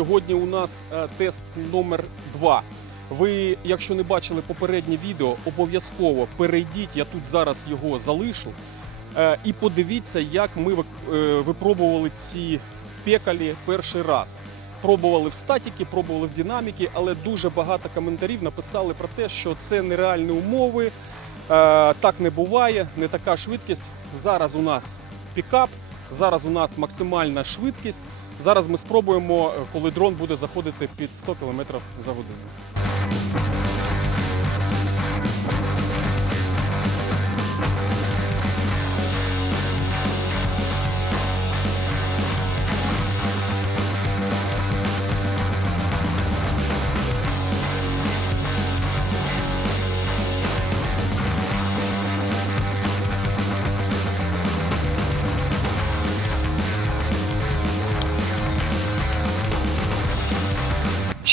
Сьогодні у нас е, тест номер 2. Ви, якщо не бачили попереднє відео, обов'язково перейдіть, я тут зараз його залишу. е, І подивіться, як ми е, випробували ці пекалі перший раз. Пробували в статіки, пробували в динаміки, але дуже багато коментарів написали про те, що це нереальні умови, так не буває, не така швидкість. Зараз у нас пікап, зараз у нас максимальна швидкість. Зараз ми спробуємо, е, коли дрон буде заходити під 100 км за годину.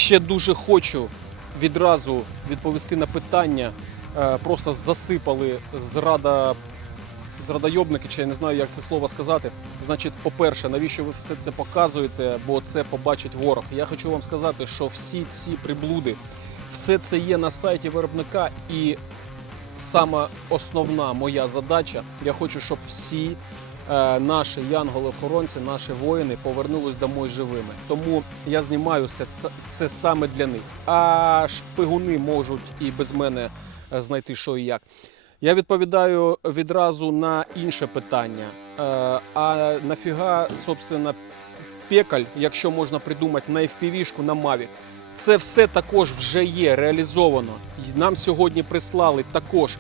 Ще дуже хочу відразу відповісти на питання. Е, Просто засипали зрада, зрадойобники, чи я не знаю, як це слово сказати. Значить, по-перше, навіщо ви все це показуєте, бо це побачить ворог. Я хочу вам сказати, що всі ці приблуди, все це є на сайті виробника, і саме основна моя задача, я хочу, щоб всі наші янголи-охоронці, наші воїни повернулись домой живими. Тому я знімаю все це, це саме для них. А шпигуни можуть і без мене е, знайти, що і як. Я відповідаю відразу на інше питання. Е, а нафіга, собственно, пекаль, якщо можна придумати на FPV-шку, на Mavic? Це все також вже є реалізовано. Нам сьогодні прислали також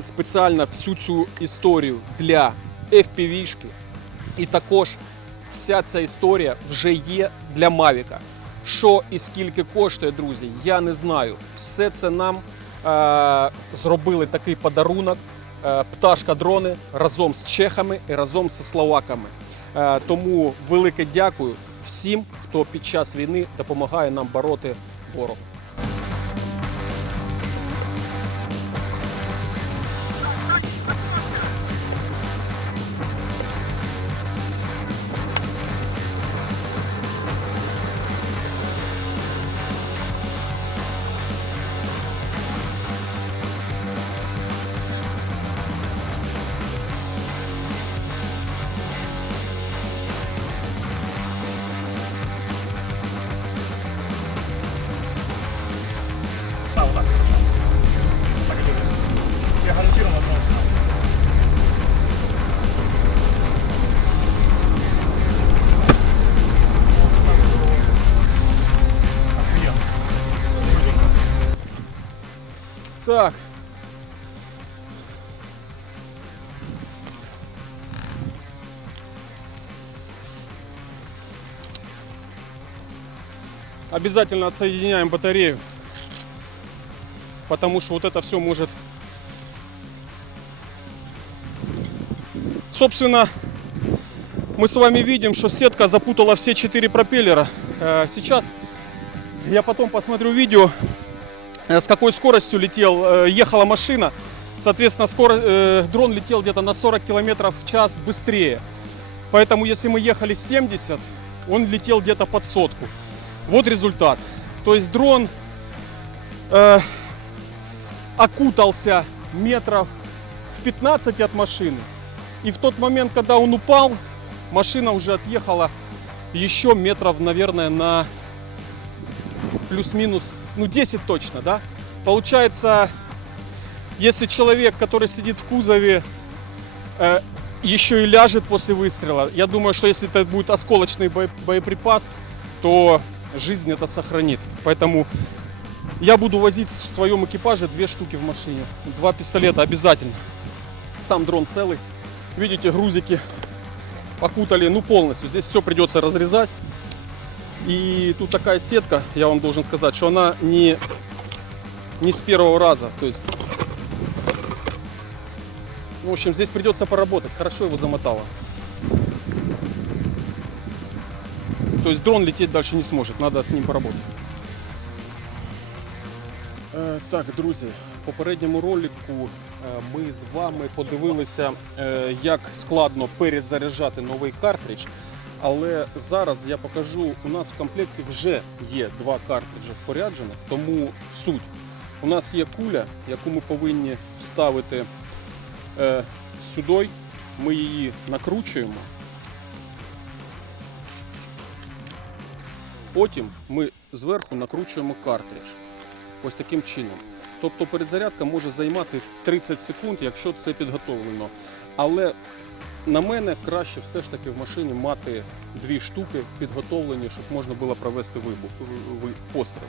спеціально всю цю історію для FPV-шки. І також вся ця історія вже є для Мавіка. Що і скільки коштує, друзі, я не знаю. Все це нам е- зробили такий подарунок. е, Пташка дрони разом з чехами і разом з словаками. Е, тому велике дякую всім, хто під час війни допомагає нам бороти ворога. Так. Обязательно отсоединяем батарею, потому что вот это все может... Собственно, мы с вами видим, что сетка запутала все четыре пропеллера. Э, Сейчас я потом посмотрю видео, с какой скоростью летел, э, ехала машина. Соответственно, скоро, э, дрон летел где-то на 40 километров в час быстрее. Поэтому, если мы ехали 70, он летел где-то под сотку. Вот результат. То есть дрон э, окутался метров в 15 от машины. И в тот момент, когда он упал, машина уже отъехала еще метров, наверное, на плюс-минус, ну 10 точно, да? Получается, если человек, который сидит в кузове, э, еще и ляжет после выстрела, я думаю, что если это будет осколочный бое- боеприпас, то жизнь это сохранит. Поэтому я буду возить в своем экипаже две штуки в машине. Два пистолета обязательно. Сам дрон целый. Видите, грузики окутали, ну полностью. Здесь все придется разрезать. И тут такая сетка, я вам должен сказать, что она не, не с первого раза. То есть, в общем, здесь придется поработать. Хорошо его замотало. То есть дрон лететь дальше не сможет, надо с ним поработать. Е, Так, друзі, в попередньому ролику е, ми з вами подивилися, е, як складно перезаряджати новий картридж. Але зараз я покажу, у нас в комплекті вже є два картриджі споряджених, тому суть. У нас є куля, яку ми повинні вставити е, сюди. Ми її накручуємо. Потім ми зверху накручуємо картридж. Ось таким чином. Тобто передзарядка може займати 30 секунд, якщо це підготовлено. Але на мене краще все ж таки в машині мати дві штуки підготовлені, щоб можна було провести вибух, постріл.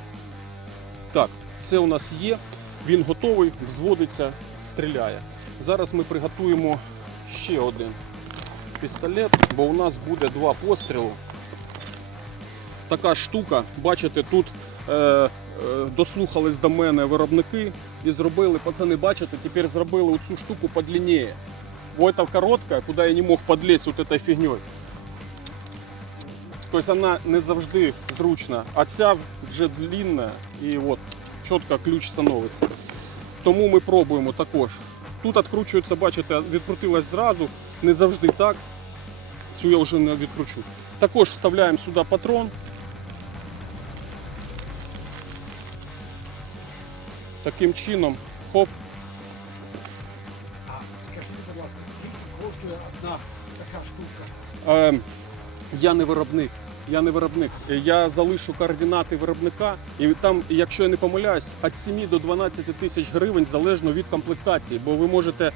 Так, це у нас є. Він готовий, взводиться, стріляє. Зараз ми приготуємо ще один пістолет, бо у нас буде два постріли. Така штука, бачите, тут е, е, дослухались до мене виробники і зробили, пацани, бачите, тепер зробили оцю штуку подлінніє. Вот эта короткая, куда я не мог подлезть вот этой фигней. То есть она не завжди зручна, а ця вже длинна і от чітко ключ становиться. Тому ми пробуємо також. Тут відкручується, бачите, відкрутилась зразу, не завжди так. Цю я вже не відкручу. Також вставляємо сюди патрон. Таким чином, хоп, А Скажіть, будь ласка, скільки коштує одна така штука? Е, я не виробник. Я не виробник. Я залишу координати виробника, і там, якщо я не помиляюсь, від 7 до 12 тисяч гривень залежно від комплектації, бо ви можете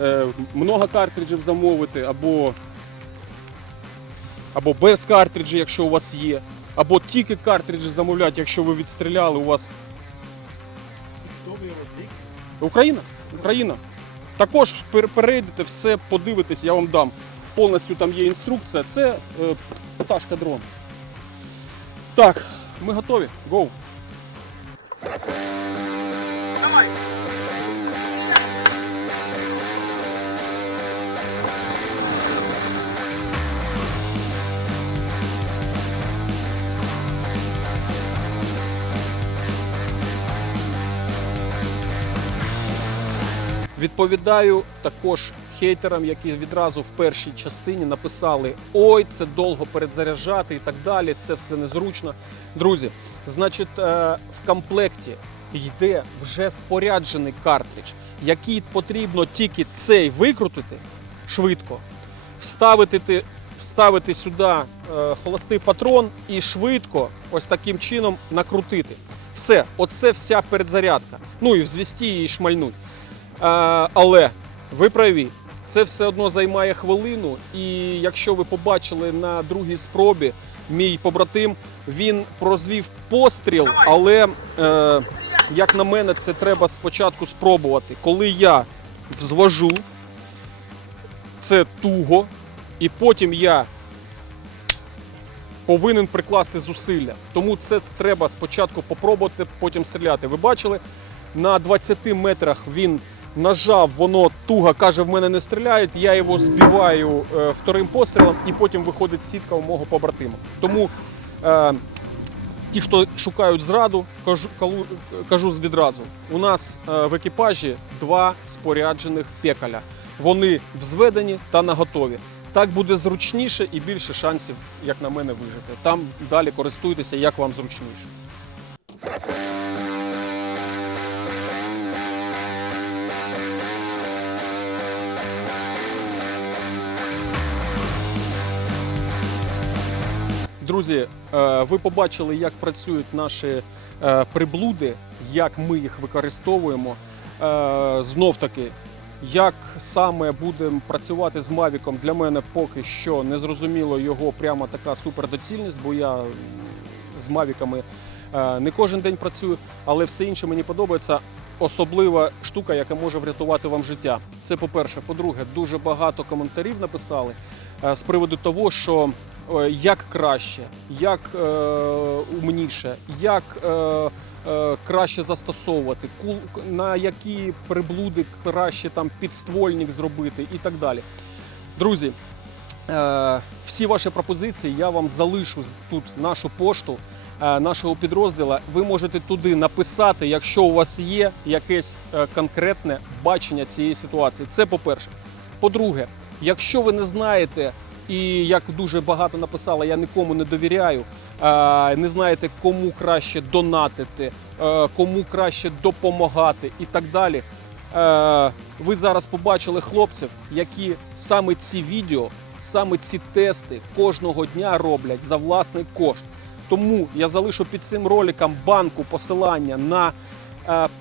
е, много картриджів замовити, або, або без картриджів, якщо у вас є, або тільки картриджі замовляти, якщо ви відстріляли у вас І хто виробник? Україна. Україна. Також перейдете, все подивитесь, я вам дам. Повністю там є інструкція. Це е, пташка дрон. Так, ми готові. Гоу. Відповідаю також хейтерам, які відразу в першій частині написали: ой, це довго передзаряджати і так далі. Це все незручно. Друзі, значить, е, в комплекті йде вже споряджений картридж, який потрібно тільки цей викрутити швидко, вставити, вставити сюди е, холостий патрон і швидко ось таким чином накрутити. Все, оце вся передзарядка. Ну і взвісті її шмальнуть. А, але ви праві, це все одно займає хвилину. І якщо ви побачили на другій спробі, мій побратим він прозвів постріл, але е, як на мене, це треба спочатку спробувати. Коли я взвожу, це туго, і потім я повинен прикласти зусилля. Тому це треба спочатку попробувати, потім стріляти. Ви бачили, на 20 метрах він нажав, воно туго каже, в мене не стріляють. Я його збиваю е, вторим пострілом, і потім виходить сітка у мого побратима. Тому е, ті, хто шукають зраду, кажу, калу- кажу відразу: у нас е, в екіпажі два споряджених пекаля. Вони взведені та наготові. Так буде зручніше і більше шансів, як на мене, вижити. Там далі користуйтеся, як вам зручніше. Друзі, е, ви побачили, як працюють наші е, приблуди, як ми їх використовуємо. Е, Знов таки, як саме будемо працювати з Мавіком, для мене поки що не зрозуміло його прямо така супердоцільність, бо я з Мавіками не кожен день працюю, але все інше мені подобається. Особлива штука, яка може врятувати вам життя. Це по-перше. По-друге, дуже багато коментарів написали з приводу того, що як краще, як е, умніше, як е, е, краще застосовувати, на які приблуди краще там підствольник зробити і так далі. Друзі, е, всі ваші пропозиції я вам залишу тут нашу пошту е, нашого підрозділу. Ви можете туди написати, якщо у вас є якесь е, конкретне бачення цієї ситуації. Це по-перше. По-друге, якщо ви не знаєте, І як дуже багато написали, я нікому не довіряю. Не знаєте, кому краще донатити, е, кому краще допомагати і так далі. Е, Ви зараз побачили хлопців, які саме ці відео, саме ці тести кожного дня роблять за власний кошт. Тому я залишу під цим роликом банку посилання на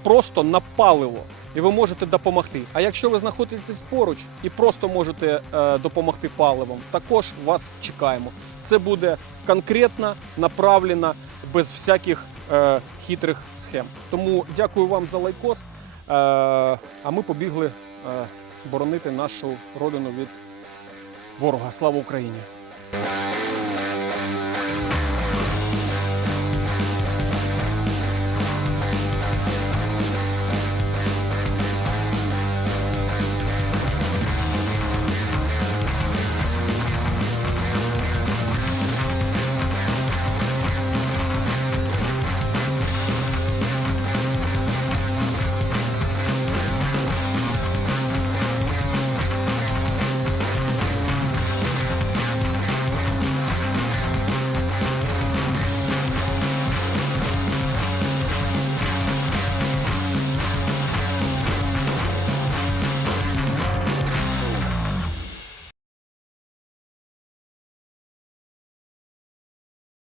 просто на паливо, і ви можете допомогти. А якщо ви знаходитесь поруч і просто можете е, допомогти паливом, також вас чекаємо. Це буде конкретно, направлено, без всяких е, хитрих схем. Тому дякую вам за лайкос. Е, а ми побігли е, боронити нашу родину від ворога. Слава Україні!